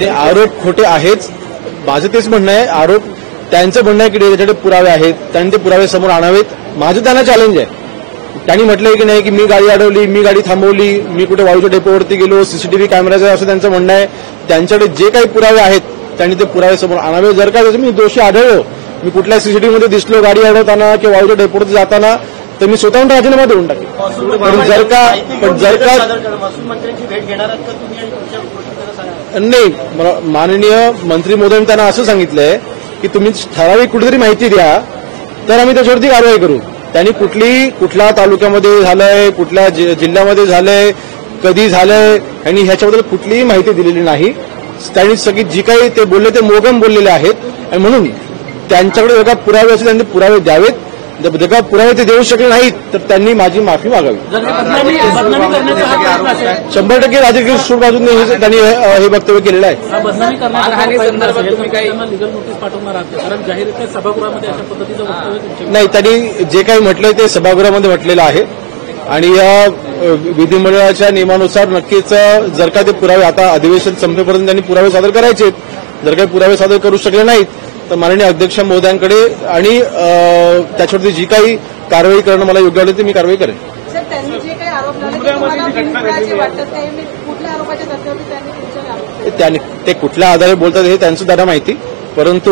ते आरोप खोटे आहेच. माझं तेच म्हणणं आहे, आरोप त्यांचं म्हणणं आहे की त्याच्याकडे पुरावे आहेत, त्यांनी ते पुरावे समोर आणावेत. माझं त्यांना चॅलेंज आहे. त्यांनी म्हटलंय की नाही की मी गाडी अडवली, मी गाडी थांबवली, मी कुठे वाळूच्या डेपोवरती गेलो, सीसीटीव्ही कॅमेराचं असं त्यांचं म्हणणं आहे. त्यांच्याकडे जे काही पुरावे आहेत त्यांनी ते पुरावे समोर आणावे. जर का मी दोषी आढळलो, मी कुठल्या सीसीटीव्हीमध्ये दिसलो गाडी अडवताना किंवा वाळूच्या डेपोवरती जाताना, तर मी स्वतःहून राजीनामा देऊन टाकेन. पण जर का नाही, माननीय मंत्री महोदयांनी त्यांना असं सांगितलंय की तुम्ही ठराविक कुठेतरी माहिती द्या, तर आम्ही त्याच्यावरती कारवाई करू. त्यांनी कुठल्या तालुक्यामध्ये झालंय, कुठल्या जिल्ह्यामध्ये झालंय, कधी झालंय, आणि ह्याच्याबद्दल कुठलीही माहिती दिलेली नाही. त्यांनी सगळी जी काही ते बोलले ते मोगम बोललेले आहेत. आणि म्हणून त्यांच्याकडे जर का पुरावे असेल त्यांनी पुरावे द्यावेत. जर का पुरावे ते देऊ शकले नाहीत तर त्यांनी माझी माफी मागावी. 100% राजकीय सूट बाजूने त्यांनी हे वक्तव्य केलेलं आहे. नाही, त्यांनी जे काही म्हटलंय ते सभागृहामध्ये म्हटलेलं आहे. आणि या विधिमंडळाच्या नियमानुसार नक्कीच जर का ते पुरावे आता अधिवेशन संपेपर्यंत त्यांनी पुरावे सादर करायचे. जर काही पुरावे सादर करू शकले नाहीत तर माननीय अध्यक्ष महोदयांकडे आणि त्याच्यावरती जी काही कारवाई करणं मला योग्य वाटतं ते मी कारवाई करेन. ते कुठल्या आधारे बोलतात हे त्यांचं त्यांना माहिती. परंतु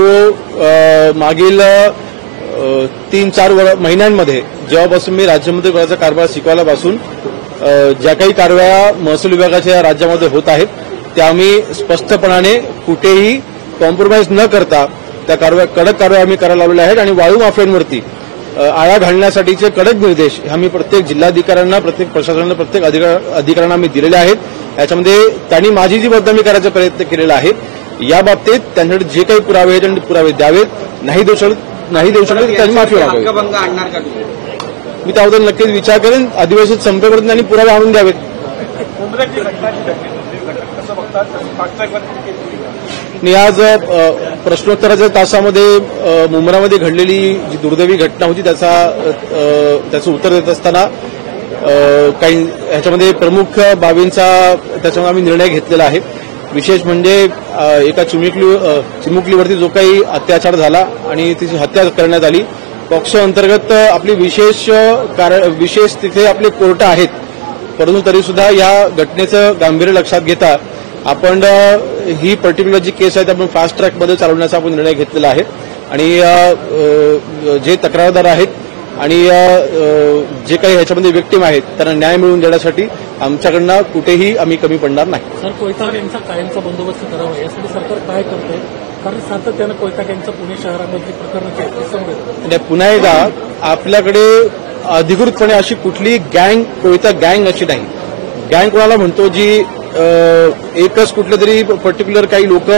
मागील 3-4 महिन्यांमध्ये जेव्हापासून मी राज्यमंत्रीपदाचा कारभार स्वीकारल्यापासून ज्या काही कारवाया महसूल विभागाच्या राज्यामध्ये होत आहेत त्या आम्ही स्पष्टपणाने कुठेही कॉम्प्रोमाइज न करता त्या कडक कारवाई आम्ही करायला लावलेल्या आहेत. आणि वाळू माफियांवरती आळा घालण्यासाठीचे कडक निर्देश आम्ही प्रत्येक जिल्हाधिकाऱ्यांना, प्रत्येक प्रशासनाला, प्रत्येक अधिकाऱ्यांना आम्ही दिलेले आहेत. याच्यामध्ये त्यांनी माझी जी बदनामी करायचा प्रयत्न केलेला आहे, या बाबतीत त्यांच्याकडे जे काही पुरावे आहेत त्यांनी पुरावे द्यावेत. नाही देऊ शकले त्यांनी माफी मागावी. मी त्याबद्दल नक्कीच विचार करेन. अधिवेशन संपेपर्यंत त्यांनी पुरावे आणून द्यावेत. मी आज प्रश्नोत्तराच्या तासामध्ये मुंब्रामध्ये घडलेली जी दुर्दैवी घटना होती त्याचं उत्तर देत असताना काही ह्याच्यामध्ये प्रमुख बाबींचा त्याच्यामध्ये आम्ही निर्णय घेतलेला आहे. विशेष म्हणजे एका चिमुकलीवरती जो काही अत्याचार झाला आणि तिची हत्या करण्यात आली, पॉक्सो अंतर्गत आपली विशेष तिथे आपले कोर्ट आहेत. परंतु तरीसुद्धा या घटनेचं गांभीर्य लक्षात घेता आपण ही पर्टिक्युलर जी केस आहे आपण फास्ट ट्रॅकमध्ये चालवण्याचा आपण निर्णय घेतलेला आहे. आणि जे तक्रारदार आहेत आणि जे काही ह्याच्यामध्ये विक्टीम आहेत त्यांना न्याय मिळवून देण्यासाठी आमच्याकडनं कुठेही आम्ही कमी पडणार नाही. सर, कोयता गँगचा कायमचा बंदोबस्त करावा यासाठी सरकार काय करतंय? कारण सातत्यानं कोयता गँगचं पुणे शहरामधली प्रकरणं समोर येतात. पुन्हा एकदा आपल्याकडे अधिकृतपणे अशी कुठली गँग, कोयता गँग अशी नाही. गँग कोणाला म्हणतो जी एकच कुठले तरी पर्टिक्युलर काही लोक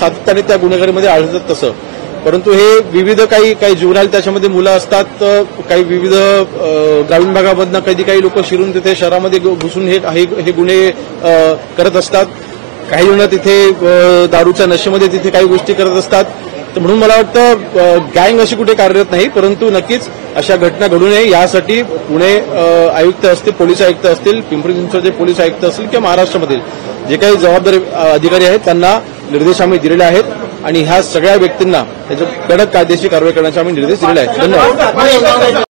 सातत्याने त्या गुन्हेगारीमध्ये आढळतात तसं. परंतु हे विविध काही जुवनाल त्याच्यामध्ये मुलं असतात, काही विविध ग्रामीण भागामधनं कधी काही लोक शिरून तिथे शहरामध्ये घुसून हे गुन्हे करत असतात. काही जण तिथे दारूच्या नशेमध्ये तिथे काही गोष्टी करत असतात. तर म्हणून मला वाटतं गँग अशी कुठे कार्यरत नाही. परंतु नक्कीच अशा घटना घडू नये यासाठी पुणे आयुक्त असतील, पोलीस आयुक्त असतील, पिंपरी चिंचवडचे पोलीस आयुक्त असतील किंवा महाराष्ट्रामधील जे काही जबाबदार अधिकारी आहेत त्यांना निर्देश आम्ही दिलेले आहेत. आणि ह्या सगळ्या व्यक्तींना त्याच्या कडक कायदेशीर कारवाई करण्याचे आम्ही निर्देश दिलेले आहेत. धन्यवाद.